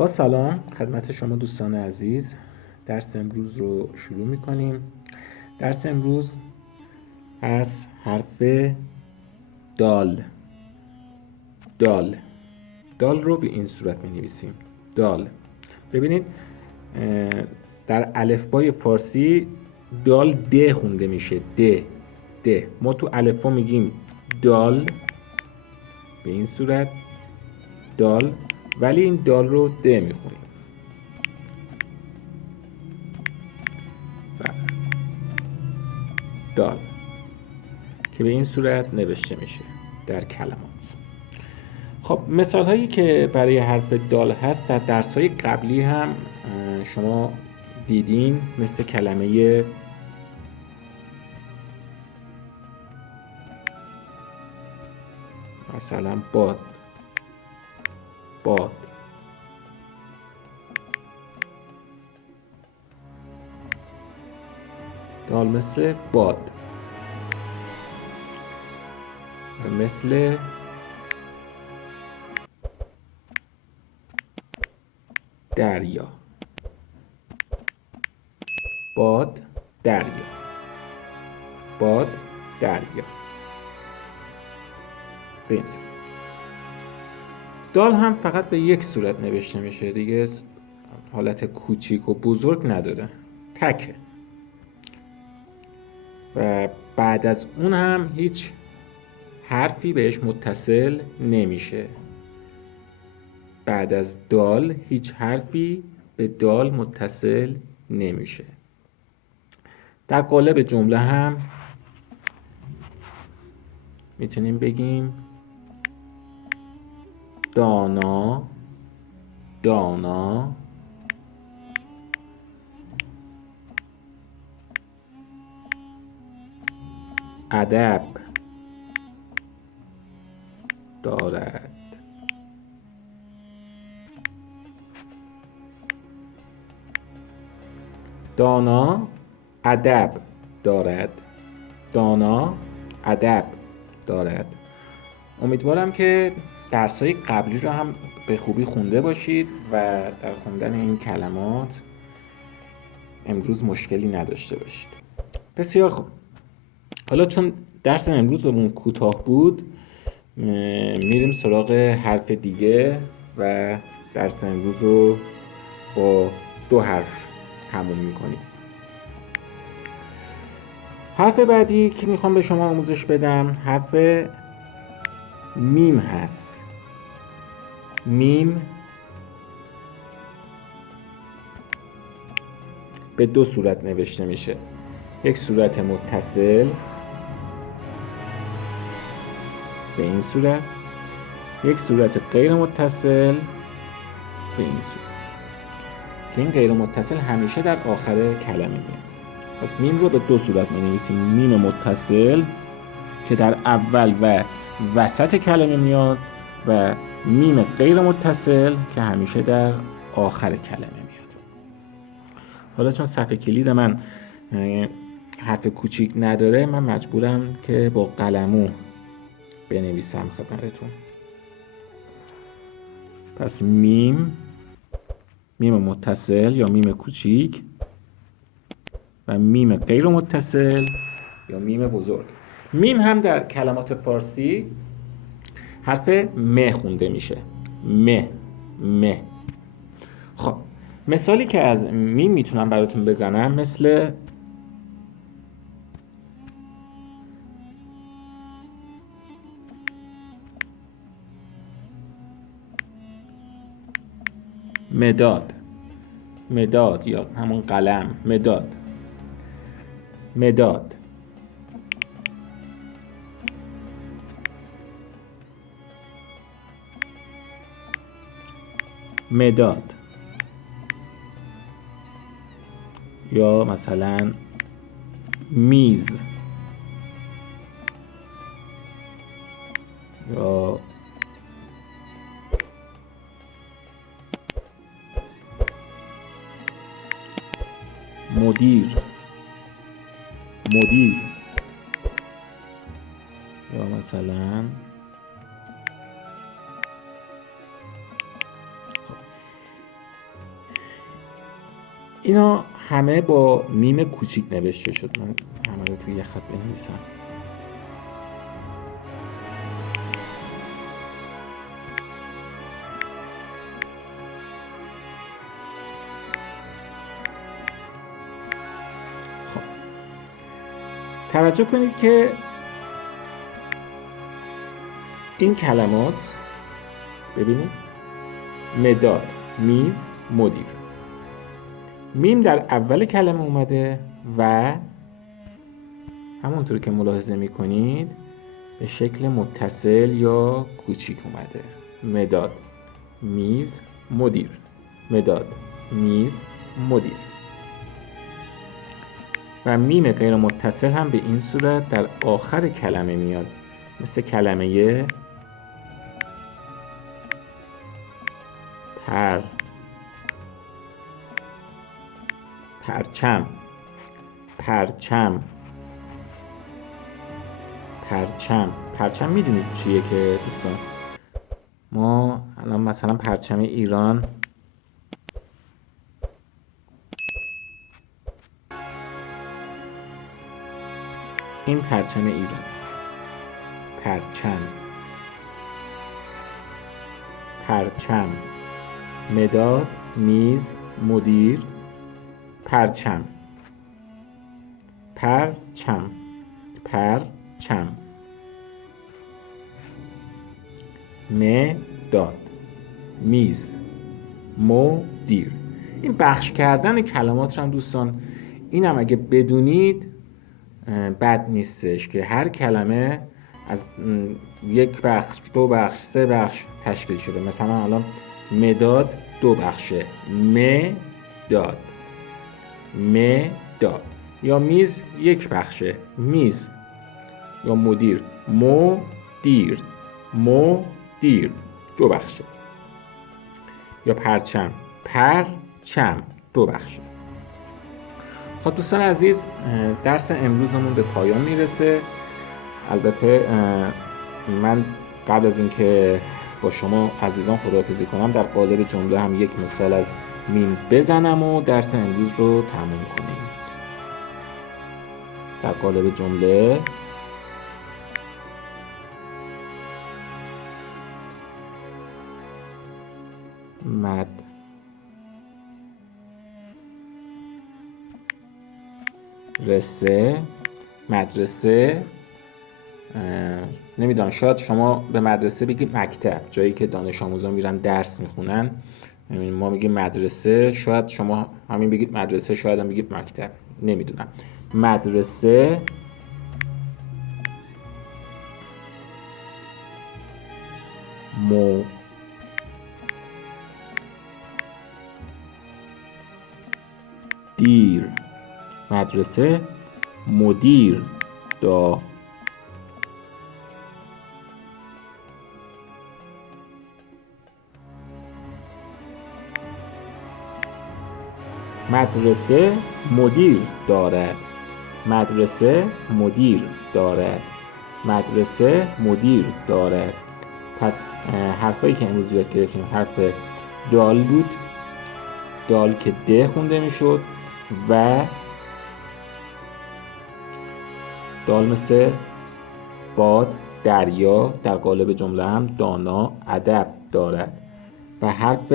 با سلام خدمت شما دوستان عزیز. درس امروز رو شروع میکنیم. درس امروز از حرف دال. دال رو به این صورت می نویسیم. دال. ببینید در الفبای فارسی دال د خونده میشه. د. ما تو الفبا میگیم دال به این صورت دال، ولی این دال رو د میخونیم. دال که به این صورت نوشته میشه در کلمات. خب مثال هایی که برای حرف دال هست در درس های قبلی هم شما دیدین، مثل کلمه مثلا باد. دال مثل باد، مثل دریا. باد دریا. دال هم فقط به یک صورت نوشته میشه دیگه، حالت کوچیک و بزرگ نداره، تکه. و بعد از اون هم هیچ حرفی بهش متصل نمیشه. بعد از دال هیچ حرفی به دال متصل نمیشه. در قالب جمله هم میتونیم بگیم دانا، ادب دارد. دانا ادب دارد. امیدوارم که درس‌های قبلی رو هم به خوبی خونده باشید و در خوندن این کلمات امروز مشکلی نداشته باشید. بسیار خوب. حالا چون درس امروزمون کوتاه بود، میریم سراغ حرف دیگه و درس امروز رو با 2 حرف تموم میکنیم. حرف بعدی که میخوام به شما آموزش بدم حرف میم هست. میم به 2 صورت نوشته میشه. یک صورت متصل به این صورت، یک صورت غیر متصل به این صورت، که این غیر متصل همیشه در آخر کلمه میاد. پس میم رو به 2 صورت می نویسیم. میم متصل که در اول و وسط کلمه میاد و میم غیر متصل که همیشه در آخر کلمه میاد. حالا چون صفحه کلید من حرف کوچیک نداره، من مجبورم که با قلمو بنویسم خدمتتون. پس میم متصل یا میم کوچیک و میم غیر متصل یا میم بزرگ. میم هم در کلمات فارسی حرف م خونده میشه. م. خب مثالی که از میم میتونم براتون بزنم مثل مداد یا همون قلم. مداد یا مثلا میز یا مدیر یا مثلا اینا همه با میم کوچیک نوشته شد. من همه رو توی یه خط بنویسم. خب توجه کنید که این کلمات، ببینید، مداد، میز، مدیر، میم در اول کلمه اومده و همونطور که ملاحظه میکنید به شکل متصل یا کوچیک اومده. مداد، میز، مدیر، مداد، میز، مدیر. و میم غیر متصل هم به این صورت در آخر کلمه میاد، مثل کلمه پرچم، پرچم، پرچم. پرچم میدونید چیه که دوستان؟ ما الان مثلا پرچم ایران، این پرچم ایران، پرچم، پرچم، مداد، میز، مدیر، پرچم، پرچم، پرچم، مداد، میز، مدیر. این بخش کردن کلمات رو هم دوستان، اینم اگه بدونید بد نیستش که هر کلمه از یک بخش، دو بخش، سه بخش تشکیل شده. مثلا الان مداد دو بخشه، مداد، مداد. یا میز یک بخشه، میز. یا مدیر، مدیر، مدیر، دو بخشه. یا پرچم، پرچم، دو بخشه. خب دوستان عزیز، درس امروزمون به پایان میرسه. البته من قبل از اینکه با شما عزیزان خداحافظی کنم، در قالب جمله هم یک مثال از میم بزنم و درس امروز رو تموم کنیم. در قالب جمله مدرسه، نمیدونم، شاید شما به مدرسه بگید مکتب، جایی که دانش آموزان میرن درس میخونن. ما میگیم مدرسه، شاید شما همین بگید مدرسه، شاید هم بگید مکتب، نمیدونم. مدرسه، مدیر، مدرسه مدیر دارد. مدرسه مدیر دارد، مدرسه مدیر دارد، مدرسه مدیر دارد. پس حرفایی که امروز یاد گرفتیم حرف دال بود، دال که د خونده میشد، و دال مثل باد، دریا، در قالب جمله هم دانا، ادب دارد. و حرف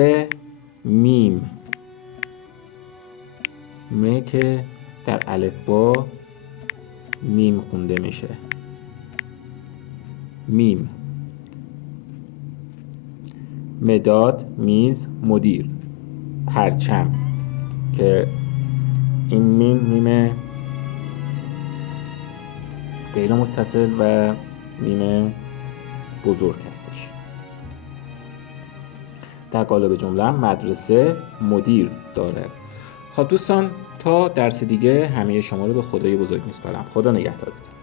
میم، مه که در الفبا میم خونده میشه، میم. مداد، میز، مدیر، پرچم که این میم غیر متصل و میم بزرگ هستش. در قالب جمله هم مدرسه مدیر دارد. خب دوستان، تا درس دیگه همه شما رو به خدای بزرگ میسپارم. خدا نگهدارتون.